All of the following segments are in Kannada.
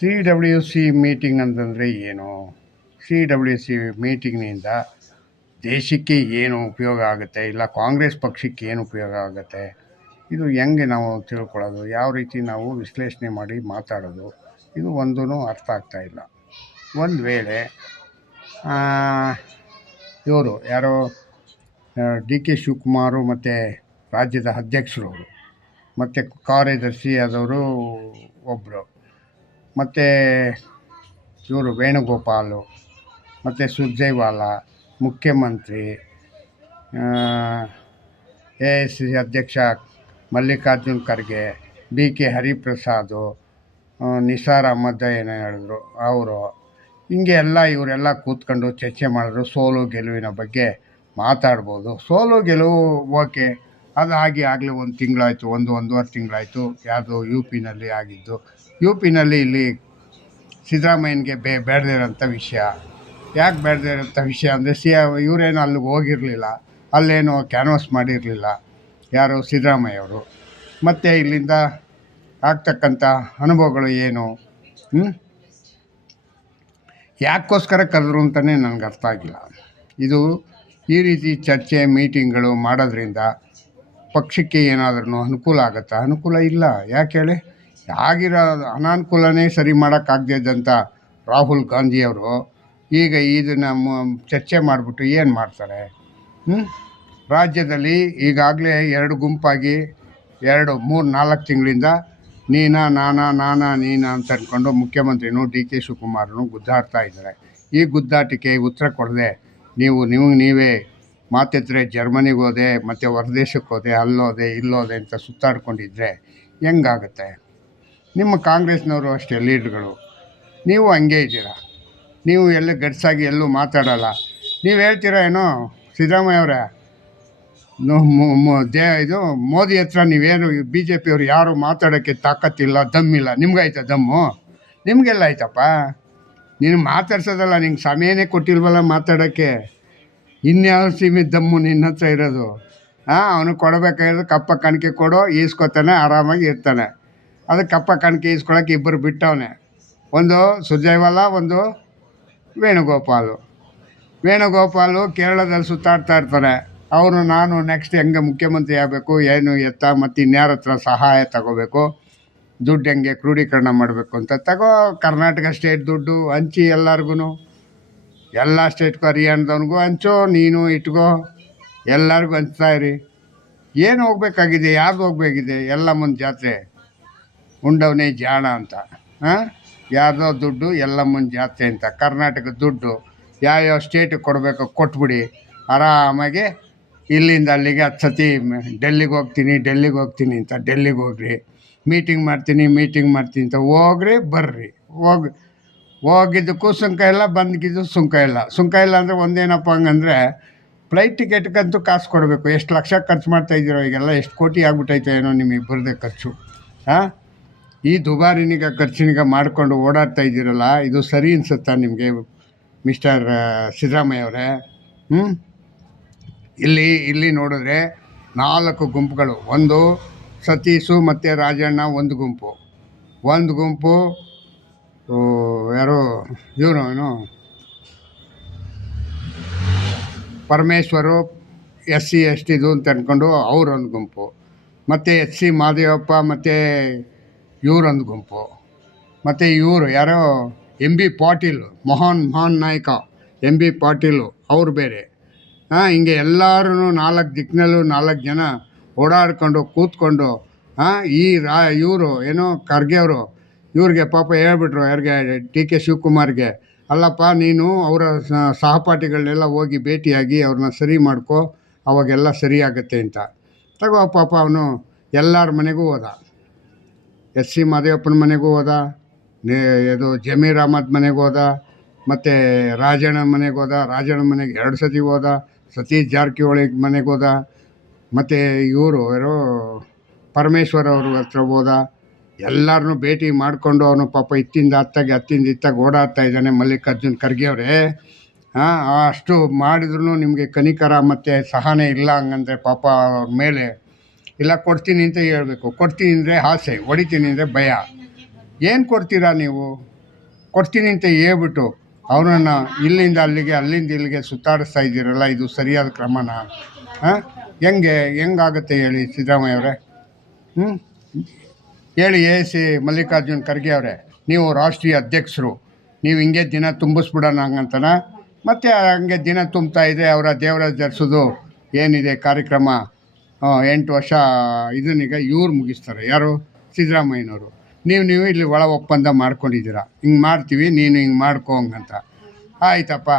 CWC ಮೀಟಿಂಗ್ ಅಂತಂದರೆ ಏನು? CWC ಮೀಟಿಂಗ್ನಿಂದ ದೇಶಕ್ಕೆ ಏನು ಉಪಯೋಗ ಆಗುತ್ತೆ, ಇಲ್ಲ ಕಾಂಗ್ರೆಸ್ ಪಕ್ಷಕ್ಕೆ ಏನು ಉಪಯೋಗ ಆಗುತ್ತೆ, ಇದು ಹೆಂಗೆ ನಾವು ತಿಳ್ಕೊಳ್ಳೋದು, ಯಾವ ರೀತಿ ನಾವು ವಿಶ್ಲೇಷಣೆ ಮಾಡಿ ಮಾತಾಡೋದು, ಇದು ಒಂದೂ ಅರ್ಥ ಆಗ್ತಾಯಿಲ್ಲ. ಒಂದು ವೇಳೆ ಇವರು ಯಾರೋ DK ಶಿವಕುಮಾರು ಮತ್ತು ರಾಜ್ಯದ ಅಧ್ಯಕ್ಷರು ಮತ್ತು ಕಾರ್ಯದರ್ಶಿ ಆದವರು ಒಬ್ಬರು, ಮತ್ತು ಇವರು ವೇಣುಗೋಪಾಲು ಮತ್ತು ಸುರ್ಜೇವಾಲಾ, ಮುಖ್ಯಮಂತ್ರಿ, AICC ಅಧ್ಯಕ್ಷ ಮಲ್ಲಿಕಾರ್ಜುನ್ ಖರ್ಗೆ, BK ಹರಿಪ್ರಸಾದು, ನಿಸಾರ್ ಅಹಮದ್ ಏನೋ ಹೇಳಿದ್ರು ಅವರು, ಹಿಂಗೆ ಇವರೆಲ್ಲ ಕೂತ್ಕೊಂಡು ಚರ್ಚೆ ಮಾಡಿದ್ರು. ಸೋಲು ಗೆಲುವಿನ ಬಗ್ಗೆ ಮಾತಾಡ್ಬೋದು. ಸೋಲು ಗೆಲುವು ಓಕೆ, ಅದು ಆಗಲೇ ಒಂದು ತಿಂಗಳಾಯಿತು, ಒಂದೂವರೆ ತಿಂಗಳಾಯಿತು. ಯಾವುದು UPನಲ್ಲಿ ಆಗಿದ್ದು. UPನಲ್ಲಿ ಇಲ್ಲಿ ಸಿದ್ದರಾಮಯ್ಯನಿಗೆ ಬೇಡದಿರೋಂಥ ವಿಷಯ. ಯಾಕೆ ಬೇಡದಿರೋಂಥ ವಿಷಯ ಅಂದರೆ ಇವರೇನು ಅಲ್ಲಿಗೆ ಹೋಗಿರಲಿಲ್ಲ, ಅಲ್ಲೇನೋ ಕ್ಯಾನ್ವಾಸ್ ಮಾಡಿರಲಿಲ್ಲ ಯಾರು, ಸಿದ್ದರಾಮಯ್ಯವರು. ಮತ್ತು ಇಲ್ಲಿಂದ ಆಗ್ತಕ್ಕಂಥ ಅನುಭವಗಳು ಏನು, ಯಾಕೋಸ್ಕರ ಕರೆದ್ರು ಅಂತಲೇ ನನಗೆ ಅರ್ಥ ಆಗಿಲ್ಲ. ಇದು ಈ ರೀತಿ ಚರ್ಚೆ ಮೀಟಿಂಗ್ಗಳು ಮಾಡೋದ್ರಿಂದ ಪಕ್ಷಕ್ಕೆ ಏನಾದ್ರೂ ಅನುಕೂಲ ಆಗುತ್ತಾ? ಅನುಕೂಲ ಇಲ್ಲ. ಯಾಕೆ ಹೇಳಿ? ಆಗಿರೋ ಅನಾನುಕೂಲನೇ ಸರಿ ಮಾಡೋಕ್ಕಾಗದಿದ್ದಂಥ ರಾಹುಲ್ ಗಾಂಧಿಯವರು ಈಗ ಇದನ್ನು ಚರ್ಚೆ ಮಾಡಿಬಿಟ್ಟು ಏನು ಮಾಡ್ತಾರೆ? ರಾಜ್ಯದಲ್ಲಿ ಈಗಾಗಲೇ 2 ಗುಂಪಾಗಿ 2, 3, 4 ತಿಂಗಳಿಂದ ನೀನಾ ಅಂತ ಅಂದ್ಕೊಂಡು ಮುಖ್ಯಮಂತ್ರಿನೂ DK ಶಿವಕುಮಾರನು ಗುದ್ದಾಡ್ತಾ ಇದ್ದಾರೆ. ಈ ಗುದ್ದಾಟಕ್ಕೆ ಉತ್ತರ ಕೊಡದೆ ನೀವೇ ಮಾತೆತ್ತರೆ ಜರ್ಮನಿಗೆ ಹೋದೆ, ಮತ್ತು ಹೊರದೇಶಕ್ಕೆ ಹೋದೆ, ಅಲ್ಲೋದೆ ಇಲ್ಲೋದೆ ಅಂತ ಸುತ್ತಾಡ್ಕೊಂಡಿದ್ರೆ ಹೆಂಗಾಗುತ್ತೆ? ನಿಮ್ಮ ಕಾಂಗ್ರೆಸ್ನವರು ಅಷ್ಟೇ ಲೀಡ್ರುಗಳು, ನೀವು ಹಂಗೆ ಇದ್ದೀರಾ. ನೀವು ಎಲ್ಲ ಗಡ್ಸಾಗಿ ಎಲ್ಲೂ ಮಾತಾಡೋಲ್ಲ. ನೀವು ಹೇಳ್ತೀರಾ ಏನೋ ಸಿದ್ದರಾಮಯ್ಯ ಅವರೇ, ಇದು ಮೋದಿ ಹತ್ರ ನೀವೇನು BJP ಅವ್ರು ಯಾರು ಮಾತಾಡೋಕ್ಕೆ ತಾಕತ್ತಿಲ್ಲ, ದಮ್ಮಿಲ್ಲ. ನಿಮ್ಗಾಯ್ತಾ ದಮ್ಮು? ನಿಮಗೆಲ್ಲ ಆಯ್ತಪ್ಪ. ನೀನು ಮಾತಾಡ್ಸೋದಲ್ಲ, ನಿಂಗೆ ಸಮಯನೇ ಕೊಟ್ಟಿಲ್ವಲ್ಲ ಮಾತಾಡೋಕ್ಕೆ. ಇನ್ಯಾವ ಸೀಮೆ ದಮ್ಮು ನಿನ್ನ ಹತ್ರ ಇರೋದು? ಅವನು ಕೊಡಬೇಕಾಗಿರೋದು ಕಪ್ಪ ಕಾಣಿಕೆ ಕೊಡೋ, ಈಸ್ಕೊತಾನೆ, ಆರಾಮಾಗಿ ಇರ್ತಾನೆ. ಅದಕ್ಕೆ ಕಪ್ಪ ಕಾಣಿಕೆ ಈಸ್ಕೊಳಕ್ಕೆ ಇಬ್ಬರು ಬಿಟ್ಟವನೆ, ಒಂದು ಸುರ್ಜೇವಾಲಾ, ಒಂದು ವೇಣುಗೋಪಾಲು ಕೇರಳದಲ್ಲಿ ಸುತ್ತಾಡ್ತಾ ಇರ್ತಾರೆ. ನಾನು ನೆಕ್ಸ್ಟ್ ಹೆಂಗೆ ಮುಖ್ಯಮಂತ್ರಿ ಆಗಬೇಕು, ಏನು ಎತ್ತ, ಮತ್ತು ಇನ್ಯಾರ ಹತ್ರ ಸಹಾಯ ತಗೋಬೇಕು, ದುಡ್ಡು ಹೆಂಗೆ ಕ್ರೋಢೀಕರಣ ಮಾಡಬೇಕು ಅಂತ ಕರ್ನಾಟಕ ಸ್ಟೇಟ್ ದುಡ್ಡು ಹಂಚಿ ಎಲ್ಲರಿಗೂ, ಎಲ್ಲ ಸ್ಟೇಟ್ಗೂ, ಹರಿಯಾಣದವನಿಗೂ ಹಂಚೋ, ನೀನು ಇಟ್ಕೋ, ಎಲ್ಲರಿಗೂ ಹಂಚ್ತಾಯಿರಿ. ಏನು ಹೋಗ್ಬೇಕಾಗಿದೆ? ಯಾರ್ದು ಹೋಗ್ಬೇಕಿದೆ? ಎಲ್ಲಮ್ಮನ ಜಾತ್ರೆ ಉಂಡವನೇ ಜಾಣ ಅಂತ, ಯಾರ್ದೋ ದುಡ್ಡು ಎಲ್ಲಮ್ಮನ ಜಾತ್ರೆ ಅಂತ. ಕರ್ನಾಟಕದ ದುಡ್ಡು ಯಾವ್ಯಾವ ಸ್ಟೇಟಿಗೆ ಕೊಡಬೇಕು ಕೊಟ್ಬಿಡಿ, ಆರಾಮಾಗಿ ಇಲ್ಲಿಂದ ಅಲ್ಲಿಗೆ 10 ಸತಿ ಡೆಲ್ಲಿಗೆ ಹೋಗ್ತೀನಿ ಅಂತ ಡೆಲ್ಲಿಗೆ ಹೋಗ್ರಿ, ಮೀಟಿಂಗ್ ಮಾಡ್ತೀನಿ ಅಂತ ಹೋಗ್ರಿ, ಬರ್ರಿ. ಹೋಗಿದ್ದಕ್ಕೂ ಸುಂಕ ಇಲ್ಲ, ಬಂದಿದ್ದು ಸುಂಕ ಇಲ್ಲ ಅಂದರೆ ಒಂದೇನಪ್ಪ ಹಂಗಂದರೆ ಫ್ಲೈಟ್ ಟಿಕೆಟ್ಗಂತೂ ಕಾಸು ಕೊಡಬೇಕು. ಎಷ್ಟು ಲಕ್ಷ ಖರ್ಚು ಮಾಡ್ತಾಯಿದ್ದೀರೋ ಈಗೆಲ್ಲ, ಎಷ್ಟು ಕೋಟಿ ಆಗ್ಬಿಟ್ಟೈತೆ ಏನೋ ನಿಮ್ಮಿಬ್ಬರದೇ ಖರ್ಚು. ಈ ದುಬಾರಿನಿಗ ಖರ್ಚಿನಿಗ ಮಾಡಿಕೊಂಡು ಓಡಾಡ್ತಾ ಇದ್ದೀರಲ್ಲ, ಇದು ಸರಿ ಅನಿಸುತ್ತಾ ನಿಮಗೆ ಮಿಸ್ಟರ್ ಸಿದ್ದರಾಮಯ್ಯ ಅವರೇ? ಇಲ್ಲಿ ನೋಡಿದ್ರೆ 4 ಗುಂಪುಗಳು. ಒಂದು ಸತೀಶು ಮತ್ತು ರಾಜಣ್ಣ ಒಂದು ಗುಂಪು, ಯಾರೋ ಏನು ಪರಮೇಶ್ವರು SC ST ಅಂತ ಅಂದ್ಕೊಂಡು ಅವರೊಂದು ಗುಂಪು, ಮತ್ತು HC ಮಾದೇವಪ್ಪ ಮತ್ತು ಇವರೊಂದು ಗುಂಪು, ಮತ್ತು ಇವರು ಯಾರೋ MB ಪಾಟೀಲ್, ಮಹಾನ್ ನಾಯಕ MB ಪಾಟೀಲು ಅವ್ರು ಬೇರೆ. ಹಿಂಗೆ ಎಲ್ಲರೂ 4 ದಿಕ್ಕಿನಲ್ಲೂ 4 ಜನ ಓಡಾಡ್ಕೊಂಡು ಕೂತ್ಕೊಂಡು ಇವರು ಏನೋ ಖರ್ಗೆ ಅವರು ಇವ್ರಿಗೆ ಪಾಪ ಹೇಳ್ಬಿಟ್ರು, ಯಾರಿಗೆ, DK ಶಿವಕುಮಾರ್ಗೆ, ಅಲ್ಲಪ್ಪ ನೀನು ಅವರ ಸಹಪಾಠಿಗಳನ್ನೆಲ್ಲ ಹೋಗಿ ಭೇಟಿಯಾಗಿ ಅವ್ರನ್ನ ಸರಿ ಮಾಡ್ಕೊ, ಅವಾಗೆಲ್ಲ ಸರಿಯಾಗತ್ತೆ ಅಂತ. ಪಾಪ ಅವನು ಎಲ್ಲರ ಮನೆಗೂ ಹೋದ, SC ಮಾದೇವಪ್ಪನ ಮನೆಗೂ ಹೋದ, ಇದು ಜಮೀರ್ ಅಹಮದ್ ಮನೆಗೆ ಹೋದ, ಮತ್ತು ರಾಜಣ್ಣ ಮನೆಗೆ 2 ಸತಿ ಹೋದ, ಸತೀಶ್ ಜಾರಕಿಹೊಳಿ ಮನೆಗೆ ಹೋದ, ಮತ್ತು ಇವರು ಯಾರೋ ಪರಮೇಶ್ವರ್ ಅವ್ರ ಹತ್ರ ಹೋದ. ಎಲ್ಲರನ್ನೂ ಭೇಟಿ ಮಾಡಿಕೊಂಡು ಅವನು ಪಾಪ ಇತ್ತಿಂದ ಇತ್ತಾಗ ಓಡಾಡ್ತಾ ಇದ್ದಾನೆ ಮಲ್ಲಿಕಾರ್ಜುನ್ ಖರ್ಗೆ ಅವರೇ. ಅಷ್ಟು ಮಾಡಿದ್ರು ನಿಮಗೆ ಕನಿಕರ ಮತ್ತು ಸಹನೆ ಇಲ್ಲ ಹಂಗಂದರೆ ಪಾಪ ಅವ್ರ ಮೇಲೆ. ಇಲ್ಲ ಕೊಡ್ತೀನಿ ಅಂತ ಹೇಳ್ಬೇಕು, ಕೊಡ್ತೀನಿ ಅಂದರೆ ಆಸೆ, ಹೊಡಿತೀನಿ ಅಂದರೆ ಭಯ. ಏನು ಕೊಡ್ತೀರಾ ನೀವು? ಕೊಡ್ತೀನಿ ಅಂತ ಹೇಳ್ಬಿಟ್ಟು ಅವನನ್ನು ಇಲ್ಲಿಂದ ಅಲ್ಲಿಗೆ ಅಲ್ಲಿಂದ ಇಲ್ಲಿಗೆ ಸುತ್ತಾಡಿಸ್ತಾ ಇದ್ದೀರಲ್ಲ, ಇದು ಸರಿಯಾದ ಕ್ರಮನಾ? ಹಾಂ, ಹೆಂಗಾಗುತ್ತೆ ಹೇಳಿ ಸಿದ್ದರಾಮಯ್ಯ ಅವರೇ? ಹೇಳಿ. ಮಲ್ಲಿಕಾರ್ಜುನ್ ಖರ್ಗೆ ಅವರೇ, ನೀವು ರಾಷ್ಟ್ರೀಯ ಅಧ್ಯಕ್ಷರು, ನೀವು ಹಿಂಗೆ ದಿನ ತುಂಬಿಸ್ಬಿಡೋಣ ಹಂಗಂತನ? ಮತ್ತು ಹಂಗೆ ದಿನ ತುಂಬ್ತಾ ಇದೆ. ಅವರ ದೇವರ ಜರಿಸೋದು ಏನಿದೆ ಕಾರ್ಯಕ್ರಮ, 8 ವರ್ಷ ಇದನ್ನೀಗ ಇವ್ರು ಮುಗಿಸ್ತಾರೆ. ಯಾರು? ಸಿದ್ದರಾಮಯ್ಯನವರು. ನೀವು ಇಲ್ಲಿ ಒಳ ಒಪ್ಪಂದ ಮಾಡ್ಕೊಂಡಿದ್ದೀರಾ, ಹಿಂಗೆ ಮಾಡ್ತೀವಿ, ನೀನು ಹಿಂಗೆ ಮಾಡ್ಕೋ ಹಂಗಂತ. ಆಯ್ತಪ್ಪ,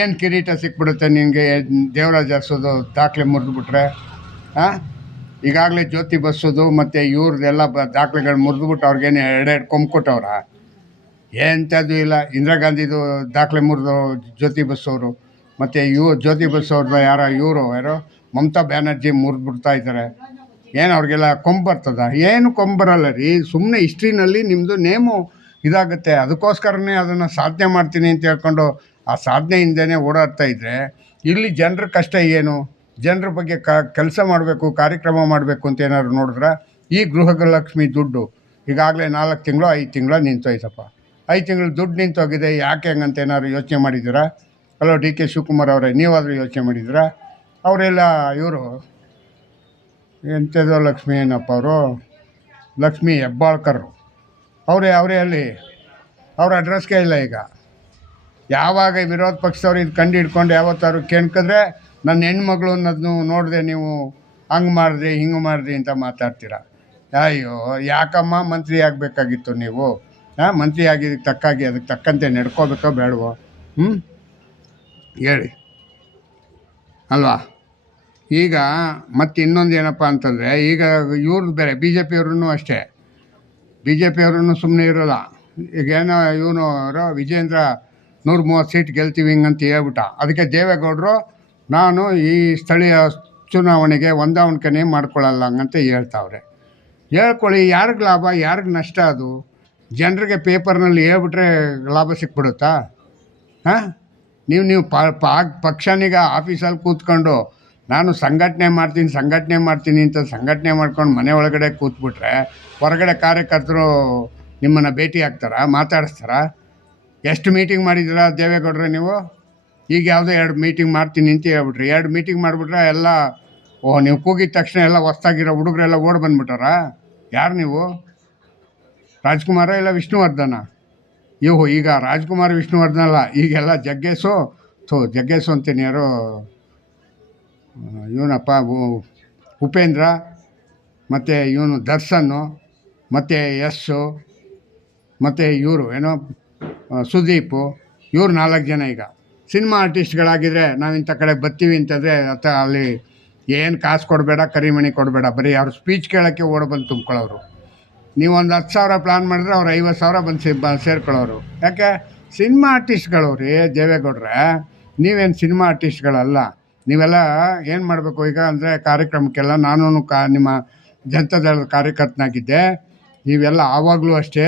ಏನು ಕಿರೀಟ ಸಿಕ್ಬಿಡುತ್ತೆ ನಿನಗೆ ದೇವರಾಜ ಅರಸೋದು ದಾಖಲೆ ಮುರಿದ್ಬಿಟ್ರೆ? ಹಾಂ, ಈಗಾಗಲೇ ಜ್ಯೋತಿ ಬಸ್ಸೋದು ಮತ್ತು ಇವ್ರದ್ದೆಲ್ಲ ದಾಖಲೆಗಳು ಮುರಿದ್ಬಿಟ್ಟು ಅವ್ರಿಗೇನು ಎರಡೆರಡು ಕೊಂಬು ಕೊಟ್ಟವ್ರ? ಎಂಥದ್ದು ಇಲ್ಲ. ಇಂದಿರಾ ಗಾಂಧಿದು ದಾಖಲೆ ಮುರಿದು ಜ್ಯೋತಿ ಬಸ್ಸವರು, ಮತ್ತು ಜ್ಯೋತಿ ಬಸ್ಸವ್ರದ್ದು ಯಾರೋ ಮಮತಾ ಬ್ಯಾನರ್ಜಿ ಮುರಿದ್ಬಿಡ್ತಾ ಇದ್ದಾರೆ. ಏನು ಅವ್ರಿಗೆಲ್ಲ ಕೊಂಬು ಬರ್ತದ? ಏನು ಕೊಂಬು ಬರಲ್ಲ ರೀ. ಸುಮ್ಮನೆ ಹಿಸ್ಟ್ರಿನಲ್ಲಿ ನಿಮ್ಮದು ನೇಮು ಇದಾಗುತ್ತೆ. ಅದಕ್ಕೋಸ್ಕರನೇ ಅದನ್ನು ಸಾಧನೆ ಮಾಡ್ತೀನಿ ಅಂತ ಹೇಳ್ಕೊಂಡು ಆ ಸಾಧನೆಯಿಂದನೇ ಓಡಾಡ್ತಾ ಇದ್ದರೆ ಇಲ್ಲಿ ಜನರ ಕಷ್ಟ ಏನು? ಜನರ ಬಗ್ಗೆ ಕೆಲಸ ಮಾಡಬೇಕು, ಕಾರ್ಯಕ್ರಮ ಮಾಡಬೇಕು ಅಂತ ಏನಾದ್ರು ನೋಡಿದ್ರೆ ಈ ಗೃಹಲಕ್ಷ್ಮಿ ದುಡ್ಡು ಈಗಾಗಲೇ 4 ತಿಂಗಳು 5 ತಿಂಗಳು ನಿಂತೋಯ್ತಪ್ಪ. 5 ತಿಂಗಳು ದುಡ್ಡು ನಿಂತೋಗಿದೆ. ಯಾಕೆ ಹಂಗಂತ ಏನಾದ್ರು ಯೋಚನೆ ಮಾಡಿದ್ದೀರಾ? ಅಲ್ಲೋ ಡಿ ಕೆ ಶಿವಕುಮಾರ್ ಅವರೇ, ನೀವಾದರೂ ಯೋಚನೆ ಮಾಡಿದ್ದೀರಾ? ಅವರೆಲ್ಲ ಇವರು ಎಂಥದೋ ಲಕ್ಷ್ಮಿ ಏನಪ್ಪ ಅವರು, ಲಕ್ಷ್ಮಿ ಹೆಬ್ಬಾಳ್ಕರ್ ಅವರೇ ಅಲ್ಲಿ ಅವ್ರ ಅಡ್ರೆಸ್ಗೆ ಇಲ್ಲ. ಈಗ ಯಾವಾಗ ವಿರೋಧ ಪಕ್ಷದವ್ರು ಇದು ಕಂಡು ಹಿಡ್ಕೊಂಡು ಯಾವತ್ತಾದ್ರು ಕೆಣ್ಕಿದ್ರೆ ನನ್ನ ಹೆಣ್ಮಗಳು ಅನ್ನೋದನ್ನು ನೋಡಿದೆ ನೀವು ಹಂಗೆ ಮಾಡಿದ್ರಿ ಹಿಂಗೆ ಮಾಡಿದ್ರಿ ಅಂತ ಮಾತಾಡ್ತೀರ. ಅಯ್ಯೋ, ಯಾಕಮ್ಮ ಮಂತ್ರಿ ಆಗಬೇಕಾಗಿತ್ತು ನೀವು? ಮಂತ್ರಿ ಆಗಿದ್ದಕ್ಕೆ ಅದಕ್ಕೆ ತಕ್ಕಂತೆ ನಡ್ಕೋಬೇಕೋ ಬೇಡವೋ? ಹೇಳಿ ಅಲ್ವಾ? ಈಗ ಮತ್ತು ಇನ್ನೊಂದು ಏನಪ್ಪ ಅಂತಂದರೆ, ಈಗ ಇವ್ರದ್ದು ಬೇರೆ ಬಿ ಜೆ ಪಿಯವ್ರೂ ಅಷ್ಟೇ. ಬಿ ಜೆ ಪಿಯವ್ರೂ ಸುಮ್ಮನೆ ಇರೋಲ್ಲ. ಈಗೇನೋ ಇವನು ವಿಜೇಂದ್ರ 130 ಸೀಟ್ ಗೆಲ್ತೀವಿ ಹಿಂಗಂತ ಹೇಳ್ಬಿಟ್ಟ. ಅದಕ್ಕೆ ದೇವೇಗೌಡರು ನಾನು ಈ ಸ್ಥಳೀಯ ಚುನಾವಣೆಗೆ ಹೊಂದಾಣಿಕೆನೇ ಮಾಡ್ಕೊಳ್ಳಲ್ಲ ಹಂಗಂತ ಹೇಳ್ತಾವ್ರೆ. ಹೇಳ್ಕೊಳ್ಳಿ, ಯಾರಿಗೆ ಲಾಭ ಯಾರಿಗೆ ನಷ್ಟ? ಅದು ಜನರಿಗೆ ಪೇಪರ್ನಲ್ಲಿ ಹೇಳ್ಬಿಟ್ರೆ ಲಾಭ ಸಿಕ್ಬಿಡುತ್ತಾ? ಹಾಂ, ನೀವು ಪಕ್ಷನಿಗೆ ಆಫೀಸಲ್ಲಿ ಕೂತ್ಕೊಂಡು ನಾನು ಸಂಘಟನೆ ಮಾಡ್ತೀನಿ ಅಂತ ಸಂಘಟನೆ ಮಾಡ್ಕೊಂಡು ಮನೆ ಒಳಗಡೆ ಕೂತ್ಬಿಟ್ರೆ ಹೊರಗಡೆ ಕಾರ್ಯಕರ್ತರು ನಿಮ್ಮನ್ನು ಭೇಟಿ ಆಗ್ತಾರಾ, ಮಾತಾಡಿಸ್ತಾರಾ? ಎಷ್ಟು ಮೀಟಿಂಗ್ ಮಾಡಿದ್ದೀರಾ ದೇವೇಗೌಡರೆ ನೀವು? ಈಗ ಯಾವುದೋ 2 ಮೀಟಿಂಗ್ ಮಾಡ್ತೀನಿ ಅಂತ ಹೇಳ್ಬಿಟ್ರಿ. 2 ಮೀಟಿಂಗ್ ಮಾಡಿಬಿಟ್ರೆ ಎಲ್ಲ ನೀವು ಕೂಗಿದ ತಕ್ಷಣ ಎಲ್ಲ ಹೊಸ್ತಾಗಿರೋ ಹುಡುಗರೆಲ್ಲ ಓಡಿ ಬಂದುಬಿಟ್ಟಾರ? ಯಾರು ನೀವು? ರಾಜ್ಕುಮಾರ ಇಲ್ಲ ವಿಷ್ಣುವರ್ಧನ? ಈಗ ರಾಜ್ಕುಮಾರ್ ವಿಷ್ಣುವರ್ಧನ ಅಲ್ಲ, ಈಗೆಲ್ಲ ಜಗ್ಗೇಶು ಅಂತೀನಿ, ಯಾರೋ ಇವನಪ್ಪ ಉಪೇಂದ್ರ, ಮತ್ತು ಇವನು ದರ್ಶನ್ನು, ಮತ್ತು ಯಶು, ಮತ್ತು ಇವರು ಏನೋ ಸುದೀಪು, ಇವ್ರು 4 ಜನ ಈಗ ಸಿನಿಮಾ ಆರ್ಟಿಸ್ಟ್ಗಳಾಗಿದ್ದರೆ ನಾವಿಂಥ ಕಡೆ ಬರ್ತೀವಿ ಅಂತಂದರೆ ಅಲ್ಲಿ ಏನು ಕಾಸು ಕೊಡಬೇಡ, ಕರಿಮಣಿ ಕೊಡಬೇಡ, ಬರೀ ಅವ್ರ ಸ್ಪೀಚ್ ಕೇಳೋಕ್ಕೆ ಬಂದು ತುಂಬ್ಕೊಳ್ಳೋರು. ನೀವು ಒಂದು 10,000 ಪ್ಲ್ಯಾನ್ ಮಾಡಿದ್ರೆ ಅವ್ರು 50,000 ಬಂದು ಸೇರ್ಕೊಳ್ಳೋರು. ಯಾಕೆ? ಸಿನಿಮಾ ಆರ್ಟಿಸ್ಟ್ಗಳು ರೀ ದೇವೇಗೌಡ್ರೆ, ನೀವೇನು ಸಿನಿಮಾ ಆರ್ಟಿಸ್ಟ್ಗಳಲ್ಲ. ನೀವೆಲ್ಲ ಏನು ಮಾಡಬೇಕು ಈಗ ಅಂದರೆ, ಕಾರ್ಯಕ್ರಮಕ್ಕೆಲ್ಲ ನಾನು ನಿಮ್ಮ ಜನತಾದಳದ ಕಾರ್ಯಕರ್ತನಾಗಿದ್ದೆ. ನೀವೆಲ್ಲ ಆವಾಗಲೂ ಅಷ್ಟೇ,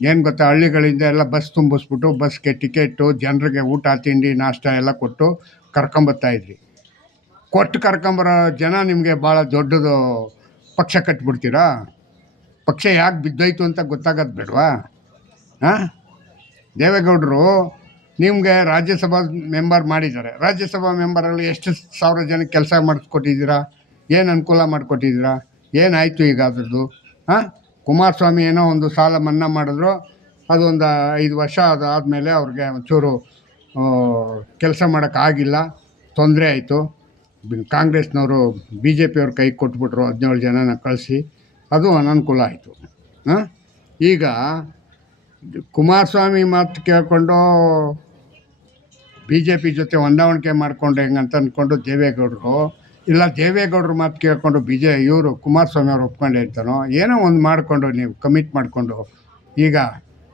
ಏನು ಗೊತ್ತಾ, ಹಳ್ಳಿಗಳಿಂದ ಎಲ್ಲ ಬಸ್ ತುಂಬಿಸ್ಬಿಟ್ಟು ಬಸ್ಗೆ ಟಿಕೆಟು, ಜನರಿಗೆ ಊಟ ತಿಂಡಿ ನಾಷ್ಟ ಎಲ್ಲ ಕೊಟ್ಟು ಕರ್ಕೊಂಬರ್ತಾಯಿದ್ರಿ. ಕೊಟ್ಟು ಕರ್ಕೊಂಬರೋ ಜನ ನಿಮಗೆ ಭಾಳ ದೊಡ್ಡದು ಪಕ್ಷ ಕಟ್ಬಿಡ್ತೀರಾ? ಪಕ್ಷ ಯಾಕೆ ಬಿದ್ದೋಯ್ತು ಅಂತ ಗೊತ್ತಾಗೋದು ಬೇಡವಾ? ಹಾಂ, ದೇವೇಗೌಡರು ನಿಮಗೆ ರಾಜ್ಯಸಭಾ ಮೆಂಬರ್ ಮಾಡಿದ್ದಾರೆ. ರಾಜ್ಯಸಭಾ ಮೆಂಬರಲ್ಲಿ ಎಷ್ಟು 1000 ಜನಕ್ಕೆ ಕೆಲಸ ಮಾಡಿಸ್ಕೊಟ್ಟಿದ್ದೀರಾ? ಏನು ಅನುಕೂಲ ಮಾಡಿಕೊಟ್ಟಿದ್ದೀರಾ? ಏನಾಯಿತು ಈಗ ಅದ್ರದ್ದು? ಹಾಂ, ಕುಮಾರಸ್ವಾಮಿ ಏನೋ ಒಂದು ಸಾಲ ಮನ್ನಾ ಮಾಡಿದ್ರು, ಅದೊಂದು 5 ವರ್ಷ ಅದಾದಮೇಲೆ ಅವ್ರಿಗೆ ಒಂಚೂರು ಕೆಲಸ ಮಾಡೋಕ್ಕಾಗಿಲ್ಲ, ತೊಂದರೆ ಆಯಿತು. ಕಾಂಗ್ರೆಸ್ನವರು ಬಿ ಜೆ ಪಿಯವ್ರ ಕೈ ಕೊಟ್ಬಿಟ್ರು, 17 ಜನನ ಕಳಿಸಿ, ಅದು ಅನನುಕೂಲ ಆಯಿತು. ಈಗ ಕುಮಾರಸ್ವಾಮಿ ಮಾತು ಕೇಳಿಕೊಂಡು ಬಿ ಜೆ ಪಿ ಜೊತೆ ಹೊಂದಾಣಿಕೆ ಮಾಡಿಕೊಂಡು ಹೆಂಗಂತ ಅಂದ್ಕೊಂಡು ದೇವೇಗೌಡರು, ಇಲ್ಲ ದೇವೇಗೌಡರು ಮಾತು ಕೇಳಿಕೊಂಡು ಇವರು ಕುಮಾರಸ್ವಾಮಿ ಅವ್ರು ಒಪ್ಕೊಂಡು ಇರ್ತಾನೋ ಏನೋ ಒಂದು ಮಾಡಿಕೊಂಡು ನೀವು ಕಮಿಟ್ ಮಾಡಿಕೊಂಡು ಈಗ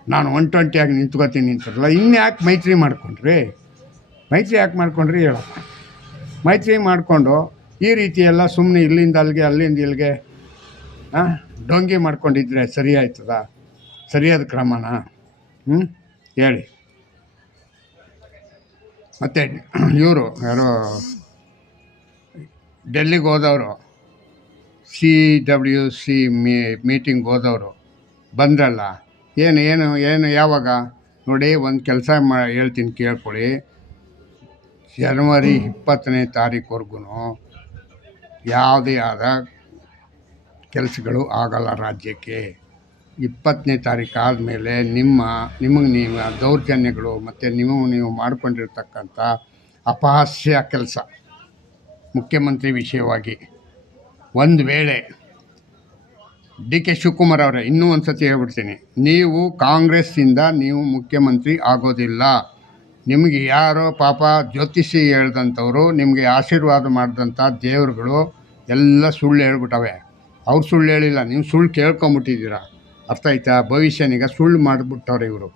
ನಾನು 120 ನಿಂತ್ಕೋತೀನಿ ಅಂತಾರಲ್ಲ, ಇನ್ಯಾಕೆ ಮೈತ್ರಿ ಮಾಡ್ಕೊಂಡ್ರಿ? ಮೈತ್ರಿ ಯಾಕೆ ಮಾಡ್ಕೊಂಡ್ರಿ ಹೇಳಪ್ಪ? ಮೈತ್ರಿ ಮಾಡಿಕೊಂಡು ಈ ರೀತಿ ಎಲ್ಲ ಸುಮ್ಮನೆ ಇಲ್ಲಿಂದ ಅಲ್ಲಿಗೆ ಅಲ್ಲಿಂದ ಇಲ್ಲಿಗೆ ಡೊಂಗಿ ಮಾಡ್ಕೊಂಡಿದ್ರೆ ಸರಿ ಆಯ್ತದ? ಸರಿಯಾದ ಕ್ರಮನಾ? ಹೇಳಿ. ಮತ್ತು ಇವರು ಯಾರೋ ಡೆಲ್ಲಿಗೆ ಹೋದವರು, CWC ಮೀಟಿಂಗ್ ಹೋದವರು ಬಂದ್ರಲ್ಲ, ಏನು ಯಾವಾಗ ನೋಡಿ, ಒಂದು ಕೆಲಸ ಹೇಳ್ತೀನಿ ಕೇಳ್ಕೊಳ್ಳಿ. ಜನವರಿ 20ನೇ ತಾರೀಕುವರೆಗೂ ಯಾವುದೇ ಆದ ಕೆಲಸಗಳು ಆಗಲ್ಲ ರಾಜ್ಯಕ್ಕೆ. 20ನೇ ತಾರೀಕು ಆದಮೇಲೆ ನಿಮಗೆ ನೀವು ದೌರ್ಜನ್ಯಗಳು ಮತ್ತು ನೀವು ಮಾಡಿಕೊಂಡಿರ್ತಕ್ಕಂಥ ಅಪಹಾಸ್ಯ ಕೆಲಸ ಮುಖ್ಯಮಂತ್ರಿ ವಿಷಯವಾಗಿ ಒಂದು ವೇಳೆ ಡಿ ಕೆ ಶಿವಕುಮಾರ್ ಅವರೇ, ಇನ್ನೂ ಒಂದು ಸತಿ ಹೇಳ್ಬಿಡ್ತೀನಿ, ನೀವು ಕಾಂಗ್ರೆಸ್ಸಿಂದ ನೀವು ಮುಖ್ಯಮಂತ್ರಿ ಆಗೋದಿಲ್ಲ. ನಿಮಗೆ ಯಾರೋ ಪಾಪ ಜ್ಯೋತಿಷಿ ಹೇಳ್ದಂಥವ್ರು, ನಿಮಗೆ ಆಶೀರ್ವಾದ ಮಾಡಿದಂಥ ದೇವರುಗಳು ಎಲ್ಲ ಸುಳ್ಳು ಹೇಳ್ಬಿಟ್ಟವೆ. ಅವ್ರು ಸುಳ್ಳು ಹೇಳಿಲ್ಲ, ನೀವು ಸುಳ್ಳು ಕೇಳ್ಕೊಂಬಿಟ್ಟಿದ್ದೀರ. ಅರ್ಥ ಆಯ್ತಾ? ಭವಿಷ್ಯನೀಗ ಸುಳ್ಳು ಮಾಡಿಬಿಟ್ಟವ್ರೆ ಇವರು.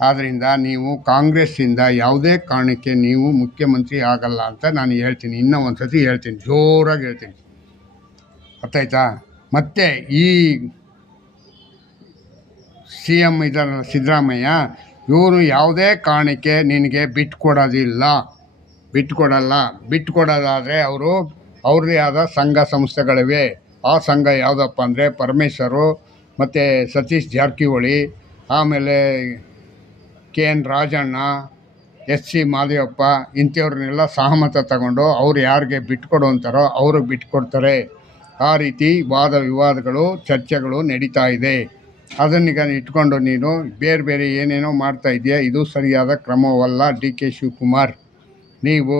ಆದ್ದರಿಂದ ನೀವು ಕಾಂಗ್ರೆಸ್ಸಿಂದ ಯಾವುದೇ ಕಾರಣಕ್ಕೆ ನೀವು ಮುಖ್ಯಮಂತ್ರಿ ಆಗಲ್ಲ ಅಂತ ನಾನು ಹೇಳ್ತೀನಿ. ಇನ್ನೂ ಒಂದು ಸತಿ ಹೇಳ್ತೀನಿ, ಜೋರಾಗಿ ಹೇಳ್ತೀನಿ. ಅರ್ಥ ಆಯ್ತಾ? ಮತ್ತು ಈ ಸಿ ಎಮ್ ಇದ್ದಾರಲ್ಲ ಸಿದ್ದರಾಮಯ್ಯ, ಇವರು ಯಾವುದೇ ಕಾರಣಕ್ಕೆ ನಿನಗೆ ಬಿಟ್ಕೊಡೋದಿಲ್ಲ, ಬಿಟ್ಕೊಡೋದಾದರೆ ಅವ್ರದ್ದೇ ಆದ ಸಂಘ ಸಂಸ್ಥೆಗಳಿವೆ. ಆ ಸಂಘ ಯಾವುದಪ್ಪ ಅಂದರೆ ಪರಮೇಶ್ವರು ಮತ್ತು ಸತೀಶ್ ಜಾರಕಿಹೊಳಿ, ಆಮೇಲೆ K N Rajanna, S C Mahadevappa, ಇಂಥವ್ರನ್ನೆಲ್ಲ ಸಹಮತ ತಗೊಂಡು ಅವ್ರು ಯಾರಿಗೆ ಬಿಟ್ಕೊಡು ಅಂತಾರೋ ಅವ್ರಿಗೆ ಬಿಟ್ಕೊಡ್ತಾರೆ. ಆ ರೀತಿ ವಾದ ವಿವಾದಗಳು, ಚರ್ಚೆಗಳು ನಡೀತಾ ಇದೆ. ಅದನ್ನೀಗ ಇಟ್ಕೊಂಡು ನೀನು ಬೇರೆ ಏನೇನೋ ಮಾಡ್ತಾ ಇದೆಯಾ, ಇದು ಸರಿಯಾದ ಕ್ರಮವಲ್ಲ. ಡಿ ಕೆ ಶಿವಕುಮಾರ್, ನೀವು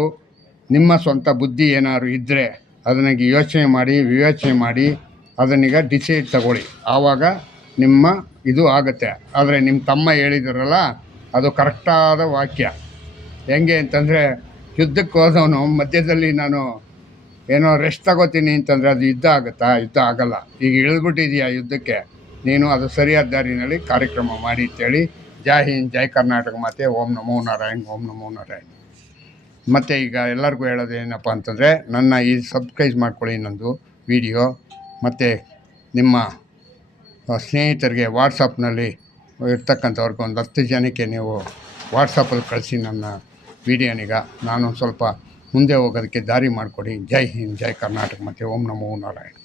ನಿಮ್ಮ ಸ್ವಂತ ಬುದ್ಧಿ ಏನಾದ್ರು ಇದ್ದರೆ ಅದನ್ನಾಗಿ ವಿವೇಚನೆ ಮಾಡಿ ಅದನ್ನೀಗ ಡಿಸೈಡ್ ತಗೊಳ್ಳಿ. ಆವಾಗ ನಿಮ್ಮ ಇದು ಆಗುತ್ತೆ. ಆದರೆ ನಿಮ್ಮ ತಮ್ಮ ಹೇಳಿದಾರಲ್ಲ, ಅದು ಕರೆಕ್ಟಾದ ವಾಕ್ಯ. ಹೆಂಗೆ ಅಂತಂದರೆ, ಯುದ್ಧಕ್ಕೆ ಹೋದವನು ಮಧ್ಯದಲ್ಲಿ ನಾನು ಏನೋ ರೆಸ್ಟ್ ತಗೋತೀನಿ ಅಂತಂದರೆ ಅದು ಯುದ್ಧ ಆಗುತ್ತಾ? ಯುದ್ಧ ಆಗಲ್ಲ. ಈಗ ಇಳಿದ್ಬಿಟ್ಟಿದೆಯಾ ಯುದ್ಧಕ್ಕೆ, ನೀನು ಅದು ಸರಿಯಾದ ದಾರಿನಲ್ಲಿ ಕಾರ್ಯಕ್ರಮ ಮಾಡಿ ಅಂತೇಳಿ. ಜೈ ಹಿಂದ್, ಜೈ ಕರ್ನಾಟಕ ಮಾತೆ. ಓಂ ನಮೋ ನಾರಾಯಣ್, ಓಂ ನಮೋ ನಾರಾಯಣ್. ಮತ್ತು ಈಗ ಎಲ್ಲರಿಗೂ ಹೇಳೋದು ಏನಪ್ಪ ಅಂತಂದರೆ, ನನ್ನ ಈ ಸಬ್ಸ್ಕ್ರೈಬ್ ಮಾಡ್ಕೊಳ್ಳಿ ನಂದು ವಿಡಿಯೋ. ಮತ್ತು ನಿಮ್ಮ ಸ್ನೇಹಿತರಿಗೆ ವಾಟ್ಸಪ್ನಲ್ಲಿ ಇರ್ತಕ್ಕಂಥವ್ರಿಗೆ ಒಂದು 10 ಜನಕ್ಕೆ ನೀವು ವಾಟ್ಸಪ್ಪಲ್ಲಿ ಕಳಿಸಿ ನನ್ನ ವಿಡಿಯೋನೀಗ. ನಾನು ಸ್ವಲ್ಪ ಮುಂದೆ ಹೋಗೋದಕ್ಕೆ ದಾರಿ ಮಾಡಿಕೊಡಿ. ಜೈ ಹಿಂದ್, ಜೈ ಕರ್ನಾಟಕ ಮಾತೆ. ಓಂ ನಮೋ ನಾರಾಯಣ್.